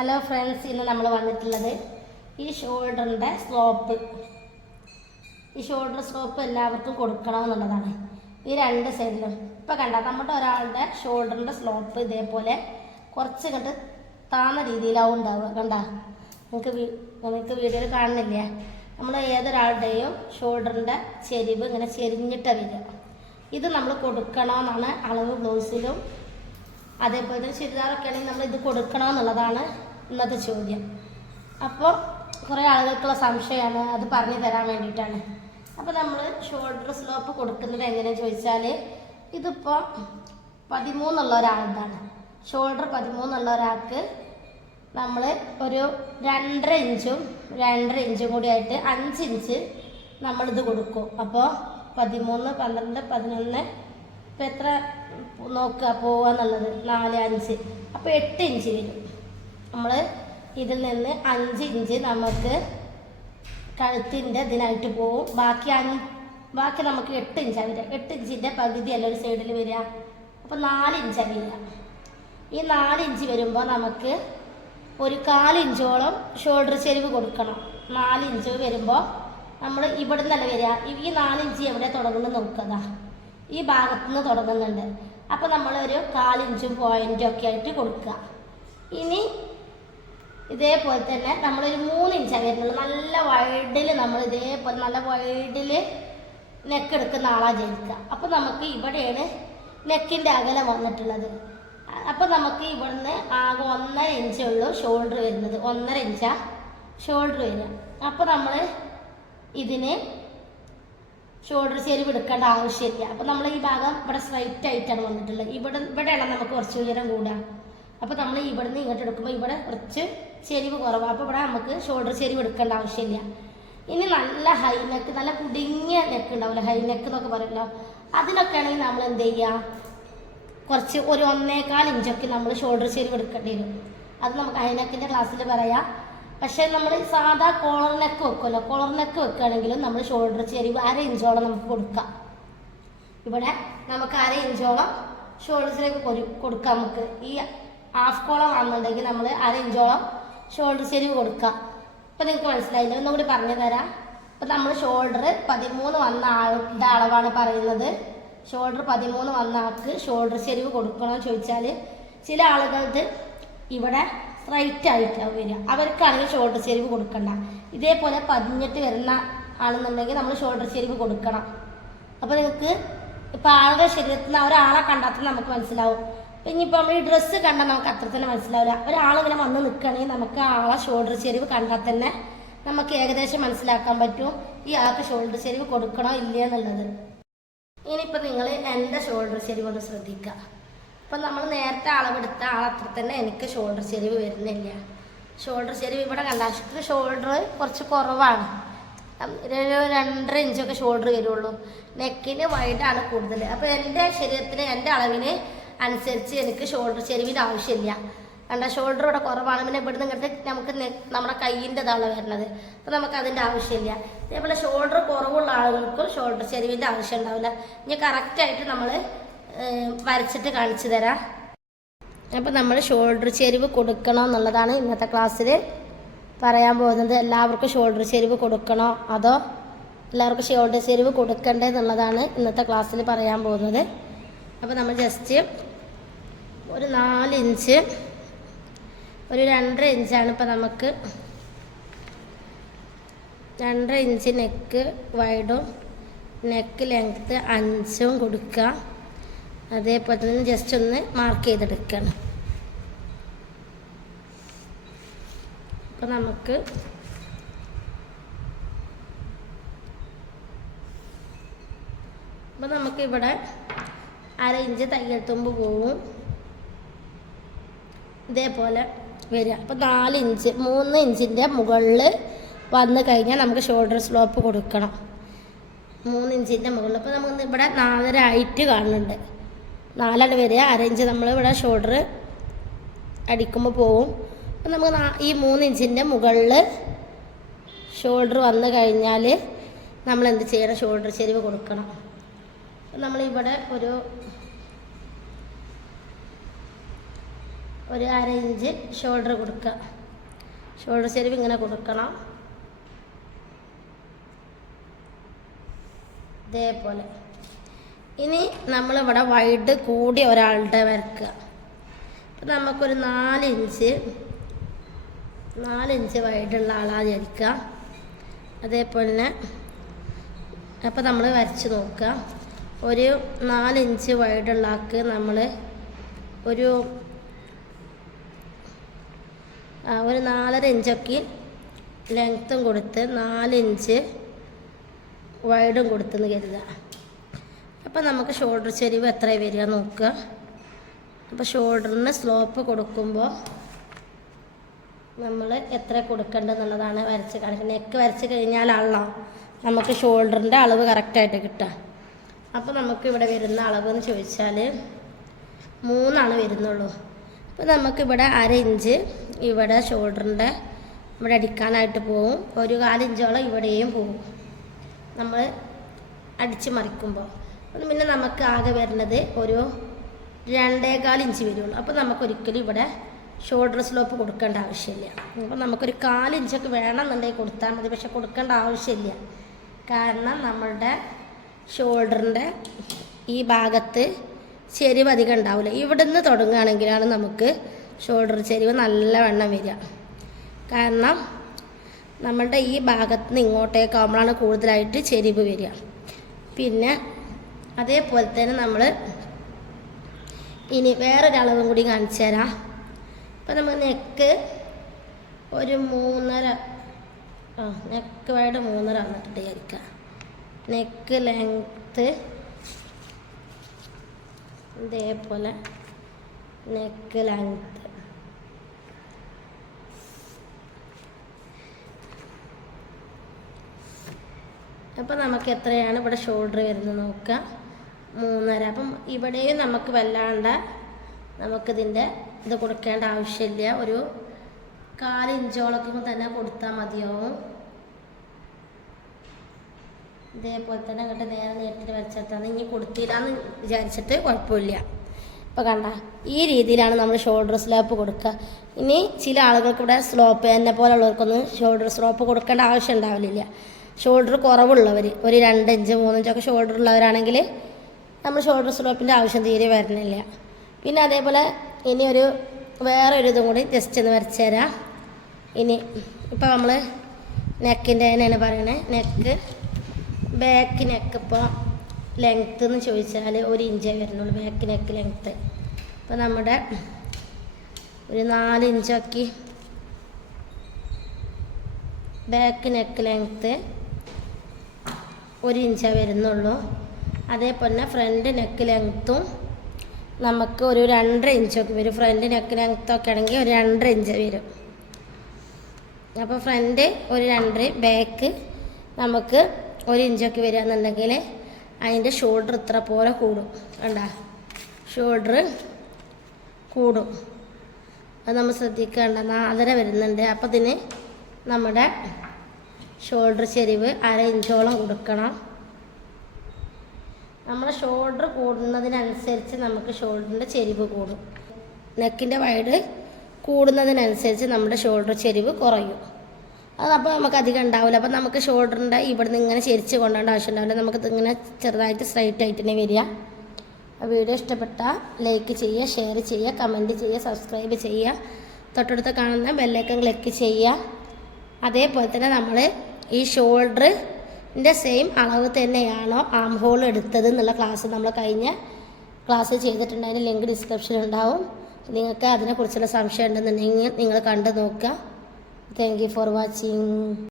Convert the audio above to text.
Hello friends ഇന്ന് നമ്മൾ വന്നിട്ടുള്ളത് ഈ ഷോൾഡറിന്റെ സ്ലോപ്പ് ഈ ഷോൾഡർ സ്ലോപ്പ് എല്ലാവർക്കും കൊടുക്കണമെന്നുള്ളതാണ് ഈ രണ്ട് സൈഡിലും ഇപ്പം കണ്ട നമ്മുടെ ഒരാളുടെ ഷോൾഡറിന്റെ സ്ലോപ്പ് ഇതേപോലെ കുറച്ച് കണ്ട് താന്ന രീതിയിലാവും ഉണ്ടാവുക. കണ്ട? നിങ്ങൾക്ക് നിങ്ങൾക്ക് വീഡിയോയിൽ കാണുന്നില്ലേ? നമ്മൾ ഏതൊരാളുടെയും ഷോൾഡറിന്റെ ചെരിവ് ഇങ്ങനെ ചെരിഞ്ഞിട്ടാണ് വരിക. ഇത് നമ്മൾ കൊടുക്കണമെന്നാണ് അളവ് ബ്ലൗസിലും അതേപോലെ തന്നെ ചുരിദാറൊക്കെ ആണെങ്കിൽ നമ്മൾ ഇത് കൊടുക്കണമെന്നുള്ളതാണ് ഇന്നത്തെ ചോദ്യം. അപ്പോൾ കുറേ ആളുകൾക്കുള്ള സംശയമാണ്. അത് പറഞ്ഞു തരാൻ വേണ്ടിയിട്ടാണ്. അപ്പോൾ നമ്മൾ ഷോൾഡർ സ്ലോപ്പ് കൊടുക്കുന്നത് എങ്ങനെയാണെന്ന് ചോദിച്ചാൽ ഇതിപ്പോൾ പതിമൂന്നുള്ള ഒരാളുതാണ് ഷോൾഡർ പതിമൂന്നുള്ള ഒരാൾക്ക് നമ്മൾ ഒരു രണ്ടര ഇഞ്ചും രണ്ടര ഇഞ്ചും കൂടി ആയിട്ട് അഞ്ച് ഇഞ്ച് നമ്മളിത് കൊടുക്കും. അപ്പോൾ പതിമൂന്ന് പന്ത്രണ്ട് പതിനൊന്ന് ഇപ്പം എത്ര നോക്കുക പോവാന്നുള്ളത്? നാല് അഞ്ച്. അപ്പോൾ എട്ട് ഇഞ്ച് വരും. നമ്മൾ ഇതിൽ നിന്ന് അഞ്ച് ഇഞ്ച് നമുക്ക് കഴുത്തിന്റെ ഇതിനായിട്ട് പോവും. ബാക്കി അഞ്ച് ബാക്കി നമുക്ക് എട്ട് ഇഞ്ചാണ് വരിക. എട്ട് ഇഞ്ചിന്റെ പകുതിയല്ല ഒരു സൈഡിൽ വരിക. അപ്പോൾ നാല് ഇഞ്ചാണ് വരിക. ഈ നാല് ഇഞ്ച് വരുമ്പോൾ നമുക്ക് ഒരു കാലിഞ്ചോളം ഷോൾഡർ ചെരിവ് കൊടുക്കണം. നാല് ഇഞ്ച് വരുമ്പോൾ നമ്മൾ ഇവിടെ നിന്നല്ല വരിക. ഈ നാലിഞ്ച് എവിടെ തുടങ്ങുന്നത് നോക്കുക ഈ ഭാഗത്തു നിന്ന് തുടങ്ങുന്നുണ്ട്. അപ്പോൾ നമ്മളൊരു കാലിഞ്ചും പോയിന്റും ഒക്കെ ആയിട്ട് കൊടുക്കുക. ഇനി ഇതേപോലെ തന്നെ നമ്മളൊരു മൂന്ന് ഇഞ്ചാണ് വരുന്നുള്ളൂ നല്ല വൈഡിൽ നമ്മൾ ഇതേപോലെ നല്ല വൈഡിൽ നെക്ക് എടുക്കുന്ന ആളാണ് ജനിക്കുക. അപ്പോൾ നമുക്ക് ഇവിടെയാണ് നെക്കിന്റെ അകലം വന്നിട്ടുള്ളത്. അപ്പോൾ നമുക്ക് ഇവിടുന്ന് ആകെ ഒന്നര ഇഞ്ചേ ഉള്ളൂ ഷോൾഡർ വരുന്നത്. ഒന്നര ഇഞ്ചാ ഷോൾഡർ വരിക. അപ്പോൾ നമ്മൾ ഇതിന് ഷോൾഡർ ചെരിവ് എടുക്കേണ്ട ആവശ്യമില്ല. അപ്പോൾ നമ്മൾ ഈ ഭാഗം ഇവിടെ സ്ട്രൈറ്റ് ആയിട്ടാണ് വന്നിട്ടുള്ളത്. ഇവിടെ ഇവിടെയാണ് നമുക്ക് കുറച്ച് ഉയരം കൂടുക. അപ്പോൾ നമ്മൾ ഇവിടുന്ന് ഇങ്ങോട്ട് എടുക്കുമ്പോൾ ഇവിടെ കുറച്ച് ചെരിവ് കുറവാണ് അപ്പോൾ ഇവിടെ നമുക്ക് ഷോൾഡർ ചെരിവ് എടുക്കേണ്ട ആവശ്യമില്ല. ഇനി നല്ല ഹൈ നെക്ക് നല്ല കുടുങ്ങിയ നെക്ക് ഉണ്ടാവില്ല ഹൈ നെക്ക് എന്നൊക്കെ പറയുമല്ലോ. അതിനൊക്കെ ആണെങ്കിൽ നമ്മൾ എന്ത് ചെയ്യുക? കുറച്ച് ഒരു ഒന്നേകാൽ ഇഞ്ചൊക്കെ നമ്മൾ ഷോൾഡർ ചെരിവ് എടുക്കേണ്ടി വരും. അത് നമുക്ക് ഹൈ നെക്കിന്റെ ക്ലാസ്സിൽ പറയാം. പക്ഷേ നമ്മൾ സാധാ കോളർ നെക്ക് വെക്കുമല്ലോ. കോളർ നെക്ക് വെക്കുകയാണെങ്കിലും നമ്മൾ ഷോൾഡർ ചെരിവ് അര ഇഞ്ചോളം നമുക്ക് കൊടുക്കാം. ഇവിടെ നമുക്ക് അര ഇഞ്ചോളം ഷോൾഡർ ചെരിവ് കൊടുക്കാം നമുക്ക്. ഈ ഹാഫ് കോളം ആണെന്നുണ്ടെങ്കിൽ നമ്മൾ അര ഇഞ്ചോളം ഷോൾഡർ ചെരിവ് കൊടുക്കാം. ഇപ്പം നിങ്ങൾക്ക് മനസ്സിലായില്ല? ഒന്നുകൂടി പറഞ്ഞു തരാം. ഇപ്പം നമ്മൾ ഷോൾഡർ പതിമൂന്ന് വന്ന ആളുടെ അളവാണ് പറയുന്നത്. ഷോൾഡർ പതിമൂന്ന് വന്ന ആൾക്ക് ഷോൾഡർ ചെരിവ് കൊടുക്കണമെന്ന് ചോദിച്ചാൽ ചില ആളുകൾക്ക് ഇവിടെ സ്ട്രൈറ്റ് ആയിട്ടാവും വരിക. അവർക്കാണെങ്കിൽ ഷോൾഡർ ചെരിവ് കൊടുക്കണ്ട. ഇതേപോലെ പതിഞ്ഞിട്ട് വരുന്ന ആണെന്നുണ്ടെങ്കിൽ നമ്മൾ ഷോൾഡർ ചെരിവ് കൊടുക്കണം. അപ്പോൾ നിങ്ങൾക്ക് ഇപ്പോൾ ആളുടെ ശരീരത്തിൽ ഒരാളെ കണ്ടാൽ നമുക്ക് മനസ്സിലാവും. ഇനിയിപ്പോൾ നമ്മൾ ഈ ഡ്രസ്സ് കണ്ടാൽ നമുക്ക് അത്ര തന്നെ മനസ്സിലാവില്ല. ഒരാളിങ്ങനെ വന്ന് നിൽക്കുകയാണെങ്കിൽ നമുക്ക് ആളെ ഷോൾഡർ ചെരിവ് കണ്ടാൽ തന്നെ നമുക്ക് ഏകദേശം മനസ്സിലാക്കാൻ പറ്റും. ഈ ആൾക്ക് ഷോൾഡർ ചെരിവ് കൊടുക്കണോ ഇല്ലേ എന്നുള്ളത്. ഇനിയിപ്പോൾ നിങ്ങൾ എന്റെ ഷോൾഡർ ചെരിവ് ഒന്ന് ശ്രദ്ധിക്കുക ഇപ്പം നമ്മൾ നേരത്തെ അളവെടുത്ത ആളത്ര തന്നെ എനിക്ക് ഷോൾഡർ ചെരിവ് വരുന്നില്ല. ഷോൾഡർ ചെരിവ് ഇവിടെ കണ്ട ഷോൾഡർ കുറച്ച് കുറവാണ്. ഒരു രണ്ടര ഇഞ്ചൊക്കെ ഷോൾഡർ വരുള്ളൂ. നെക്കിന് വൈഡാണ് കൂടുതൽ അപ്പോൾ എന്റെ ശരീരത്തിന് എന്റെ അളവിന് അനുസരിച്ച് എനിക്ക് ഷോൾഡർ ചെരുവിന്റെ ആവശ്യമില്ല. കണ്ട ഷോൾഡർ ഇവിടെ കുറവാണ്. പിന്നെ ഇവിടുന്ന് ഇങ്ങോട്ട് നമുക്ക് നമ്മുടെ കയ്യിന്റെ ഇതാണ് വരുന്നത് അപ്പോൾ നമുക്ക് അതിന്റെ ആവശ്യമില്ല. അതേപോലെ ഷോൾഡർ കുറവുള്ള ആളുകൾക്കും ഷോൾഡർ ചെരുവിന്റെ ആവശ്യം ഉണ്ടാവില്ല. ഇനി കറക്റ്റായിട്ട് നമ്മൾ വരച്ചിട്ട് കാണിച്ചു തരാം. അപ്പോൾ നമ്മൾ ഷോൾഡർ ചെരുവ് കൊടുക്കണം എന്നുള്ളതാണ് ഇന്നത്തെ ക്ലാസ്സിൽ പറയാൻ പോകുന്നത്. എല്ലാവർക്കും ഷോൾഡർ ചെരുവ് കൊടുക്കണോ? അതോ എല്ലാവർക്കും ഷോൾഡർ ചെരുവ് കൊടുക്കണ്ടേ എന്നുള്ളതാണ് ഇന്നത്തെ ക്ലാസ്സിൽ പറയാൻ പോകുന്നത്. അപ്പോൾ നമ്മൾ ജസ്റ്റ് ഒരു നാല് ഇഞ്ച് ഒരു രണ്ടര ഇഞ്ചാണ് ഇപ്പോൾ നമുക്ക്. രണ്ടര ഇഞ്ച് നെക്ക് വൈഡും നെക്ക് ലെങ്ത്ത് അഞ്ചും കൊടുക്കുക. അതേപോലെ തന്നെ ജസ്റ്റ് ഒന്ന് മാർക്ക് ചെയ്തെടുക്കണം അപ്പം നമുക്ക് അപ്പം നമുക്കിവിടെ അര ഇഞ്ച് തയ്യൽ തുമ്പ് പോവും. ഇതേപോലെ വരിക. അപ്പോൾ നാല് ഇഞ്ച് മൂന്ന് ഇഞ്ചിന്റെ മുകളിൽ വന്ന് കഴിഞ്ഞാൽ നമുക്ക് ഷോൾഡർ സ്ലോപ്പ് കൊടുക്കണം. മൂന്ന് ഇഞ്ചിന്റെ മുകളിൽ അപ്പോൾ നമുക്ക് ഇവിടെ നാലര ഹൈറ്റ് കാണുന്നുണ്ട്. നാലാണ് വരിക അര ഇഞ്ച് നമ്മൾ ഇവിടെ ഷോൾഡർ അടിക്കുമ്പോൾ പോവും. അപ്പം നമുക്ക് ഈ മൂന്ന് ഇഞ്ചിന്റെ മുകളിൽ ഷോൾഡർ വന്നു കഴിഞ്ഞാൽ നമ്മൾ എന്ത് ചെയ്യണം? ഷോൾഡർ ചെരിവ് കൊടുക്കണം. അപ്പം നമ്മളിവിടെ ഒരു ഒരു അര ഇഞ്ച് ഷോൾഡർ കൊടുക്കുക. ഷോൾഡർ ചെരുവ് ഇങ്ങനെ കൊടുക്കണം. ഇതേപോലെ. ഇനി നമ്മളിവിടെ വൈഡ് കൂടി ഒരാളുടെ വരക്കുക. അപ്പം നമുക്കൊരു നാല് ഇഞ്ച് നാല് ഇഞ്ച് വൈഡുള്ള ആളാ വിചാരിക്കുക. അതേപോലെ തന്നെ അപ്പം നമ്മൾ വരച്ച് നോക്കുക. ഒരു നാല് ഇഞ്ച് വൈഡുള്ള ആൾക്ക് നമ്മൾ ഒരു ഒരു നാലര ഇഞ്ചൊക്കെ ലെങ്ത്തും കൊടുത്ത് നാലിഞ്ച് വൈഡും കൊടുത്തെന്ന് കരുതുക. അപ്പം നമുക്ക് ഷോൾഡർ ചെരിവ് എത്ര വരിക നോക്കുക. അപ്പോൾ ഷോൾഡറിന് സ്ലോപ്പ് കൊടുക്കുമ്പോൾ നമ്മൾ എത്ര കൊടുക്കേണ്ടതെന്നുള്ളതാണ് വരച്ച് കാണിക്കുന്നത്. നെക്ക് വരച്ച് കഴിഞ്ഞാലാണല്ലോ നമുക്ക് ഷോൾഡറിന്റെ അളവ് കറക്റ്റായിട്ട് കിട്ടുക. അപ്പോൾ നമുക്ക് ഇവിടെ വരുന്ന അളവ് എന്ന് ചോദിച്ചാൽ മൂന്നാണ് വരുന്നുള്ളൂ. അപ്പോൾ നമുക്കിവിടെ അര ഇഞ്ച് ഇവിടെ ഷോൾഡറിന്റെ ഇവിടെ അടിക്കാനായിട്ട് പോവും. ഒരു കാലിഞ്ചോളം ഇവിടെയും പോവും. നമ്മൾ അടിച്ച് മറിക്കുമ്പോൾ പിന്നെ നമുക്ക് ആകെ വരുന്നത് ഒരു രണ്ടേകാൽ ഇഞ്ച് വരുള്ളൂ. അപ്പോൾ നമുക്കൊരിക്കലും ഇവിടെ ഷോൾഡർ സ്ലോപ്പ് കൊടുക്കേണ്ട ആവശ്യമില്ല. അപ്പോൾ നമുക്കൊരു കാലിഞ്ചൊക്കെ വേണമെന്നുണ്ടെങ്കിൽ കൊടുത്താൽ മതി. പക്ഷെ കൊടുക്കേണ്ട ആവശ്യമില്ല. കാരണം നമ്മളുടെ ഷോൾഡറിന്റെ ഈ ഭാഗത്ത് ചെരിവ് അധികം ഉണ്ടാവില്ല. ഇവിടുന്ന് തുടങ്ങുകയാണെങ്കിലാണ് നമുക്ക് ഷോൾഡർ ചെരിവ് നല്ല വണ്ണം വരിക. കാരണം നമ്മളുടെ ഈ ഭാഗത്ത് നിന്ന് ഇങ്ങോട്ടേക്കാവുമ്പോഴാണ് കൂടുതലായിട്ട് ചെരിവ് വരിക. പിന്നെ അതേപോലെ തന്നെ നമ്മൾ ഇനി വേറൊരളവും കൂടി കാണിച്ചു തരാം. ഇപ്പം നമ്മൾ നെക്ക് ഒരു മൂന്നര ആ നെക്ക് വൈഡ് മൂന്നര വന്നിട്ട് വിചാരിക്കുക നെക്ക് ലെങ്ത്ത് ഇതേപോലെ നെക്ക് ലെങ്ത്ത് അപ്പം നമുക്ക് എത്രയാണ് ഇവിടെ ഷോൾഡർ വരുന്നത് നോക്കാം മൂന്നര. അപ്പം ഇവിടെയും നമുക്ക് വല്ലാണ്ട് നമുക്കിതിന്റെ ഇത് കൊടുക്കേണ്ട ആവശ്യമില്ല. ഒരു കാലിഞ്ചോളൊക്കെ തന്നെ കൊടുത്താൽ മതിയാവും. ഇതേപോലെ തന്നെ അങ്ങോട്ട് നേരെ നേരിട്ട് വരച്ചിട്ടാണ് ഇനി കൊടുത്തില്ലാന്ന് വിചാരിച്ചിട്ട് കുഴപ്പമില്ല. ഇപ്പോൾ കണ്ട ഈ രീതിയിലാണ് നമ്മൾ ഷോൾഡർ സ്ലോപ്പ് കൊടുക്കുക. ഇനി ചില ആളുകൾക്ക് ഇവിടെ സ്ലോപ്പ് എന്നെ പോലുള്ളവർക്കൊന്നും ഷോൾഡർ സ്ലോപ്പ് കൊടുക്കേണ്ട ആവശ്യം ഉണ്ടാവില്ല ഷോൾഡർ കുറവുള്ളവർ ഒരു രണ്ട് ഇഞ്ച് മൂന്ന് ഇഞ്ചൊക്കെ ഷോൾഡർ ഉള്ളവരാണെങ്കിൽ നമ്മൾ ഷോൾഡർ സ്ലോപ്പിന്റെ ആവശ്യം തീരെ വരുന്നില്ല. പിന്നെ അതേപോലെ ഇനി ഒരു വേറെ ഒരു ഇതും കൂടി ജസ്റ്റ് ഒന്ന് വരച്ചു തരാം. ഇനി ഇപ്പോൾ നമ്മൾ നെക്കിന്റെ തന്നെയാണ് പറയണേ. നെക്ക് ബാക്ക് നെക്ക് ഇപ്പോൾ ലെങ്ത്ത് എന്ന് ചോദിച്ചാൽ ഒരു ഇഞ്ചേ വരുന്നുള്ളൂ. ബാക്ക് നെക്ക് ലെങ്ത്ത് ഇപ്പോൾ നമ്മുടെ ഒരു നാല് ഇഞ്ചാക്കി ബാക്ക് നെക്ക് ലെങ്ത്ത് ഒരു ഇഞ്ചേ വരുന്നുള്ളൂ. അതേപോലെ തന്നെ ഫ്രണ്ട് നെക്ക് ലെങ്ത്തും നമുക്ക് ഒരു രണ്ടര ഇഞ്ചൊക്കെ വരും. ഫ്രണ്ട് നെക്ക് ലെങ്ത്തൊക്കെ ആണെങ്കിൽ ഒരു രണ്ടര ഇഞ്ച് വരും. അപ്പോൾ ഫ്രണ്ട് ഒരു രണ്ടര ബാക്ക് നമുക്ക് ഒരു ഇഞ്ചൊക്കെ വരികയെന്നുണ്ടെങ്കിൽ അതിന്റെ ഷോൾഡർ ഇത്ര പോലെ കൂടും. കണ്ടാ? ഷോൾഡർ കൂടും. അത് നമ്മൾ ശ്രദ്ധിക്കേണ്ട നാലര വരുന്നുണ്ട്. അപ്പോൾ ഇതിന് നമ്മുടെ ഷോൾഡർ ചെരിവ് അര ഇഞ്ചോളം കൊടുക്കണം. നമ്മുടെ ഷോൾഡർ കൂടുന്നതിനനുസരിച്ച് നമുക്ക് ഷോൾഡറിന്റെ ചെരിവ് കൂടും. നെക്കിന്റെ വൈഡ് കൂടുന്നതിനനുസരിച്ച് നമ്മുടെ ഷോൾഡർ ചെരിവ് കുറയും. അതപ്പോൾ നമുക്ക് അധികം ഉണ്ടാവില്ല. അപ്പോൾ നമുക്ക് ഷോൾഡറിന്റെ ഇവിടുന്ന് ഇങ്ങനെ ചെരിച്ച് കൊണ്ടേണ്ട ആവശ്യം ഉണ്ടാവില്ല നമുക്ക് ഇങ്ങനെ ചെറുതായിട്ട് സ്ട്രൈറ്റ് ആയിട്ട് തന്നെ വരിക വീഡിയോ ഇഷ്ടപ്പെട്ടാൽ ലൈക്ക് ചെയ്യുക ഷെയർ ചെയ്യുക കമന്റ് ചെയ്യുക സബ്സ്ക്രൈബ് ചെയ്യുക. തൊട്ടടുത്ത് കാണുന്ന ബെല്ലൈക്കൺ ക്ലിക്ക് ചെയ്യുക. അതേപോലെ തന്നെ നമ്മൾ ഈ ഷോൾഡറിന്റെ സെയിം അളവ് തന്നെയാണോ ആം ഹോൾ എടുത്തത് എന്നുള്ള ക്ലാസ് നമ്മൾ കഴിഞ്ഞ ക്ലാസ് ചെയ്തിട്ടുണ്ട്. അതിന്റെ ലിങ്ക് ഡിസ്ക്രിപ്ഷൻ ഉണ്ടാവും. നിങ്ങൾക്ക് അതിനെക്കുറിച്ചുള്ള സംശയം ഉണ്ടെന്നുണ്ടെങ്കിൽ നിങ്ങൾ കണ്ടു നോക്കുക. Thank you for watching